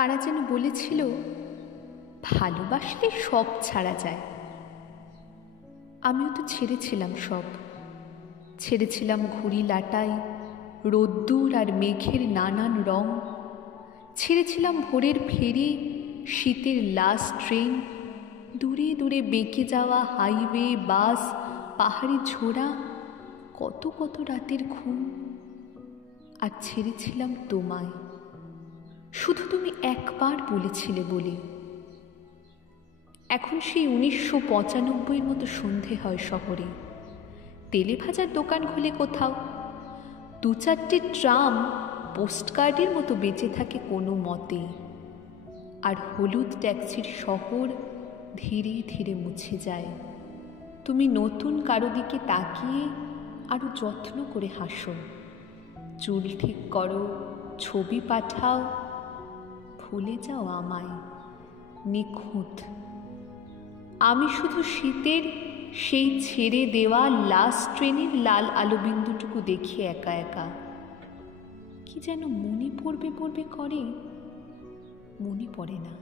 কারা যেন বলেছিল, ভালোবাসলে সব ছাড়া যায়। আমিও তো ছেড়েছিলাম সব। ছেড়েছিলাম ঘুড়ি লাটাই, রোদ্দুর আর মেঘের নানান রং। ছেড়েছিলাম ভোরের ফেরি, শীতের লাস্ট ট্রেন, দূরে দূরে বেঁকে যাওয়া হাইওয়ে, বাস, পাহাড়ি ঝোড়া, কত কত রাতের ঘুম। আর ছেড়েছিলাম তোমায়, শুধু তুমি একবার বলেছিলে বলে। এখন সেই 1995 মতো সন্ধে হয় শহরে। তেলে ভাজার দোকান খুলে কোথাও, 2-4টে ট্রাম পোস্টকার্ডের মতো বেঁচে থাকে কোনো মতে। আর হলুদ ট্যাক্সির শহর ধীরে ধীরে মুছে যায়। তুমি নতুন কারো দিকে তাকিয়ে আরো যত্ন করে হাসো, চুল ঠিক করো, ছবি পাঠাও, ভুলে যাও আমায় নিখুঁত। আমি শুধু শীতের সেই ছেড়ে দেওয়া লাস্ট ট্রেনের লাল আলো বিন্দুটুকু দেখি একা একা। কি যেন মনে পড়বে পড়বে করে, মনে পড়ে না।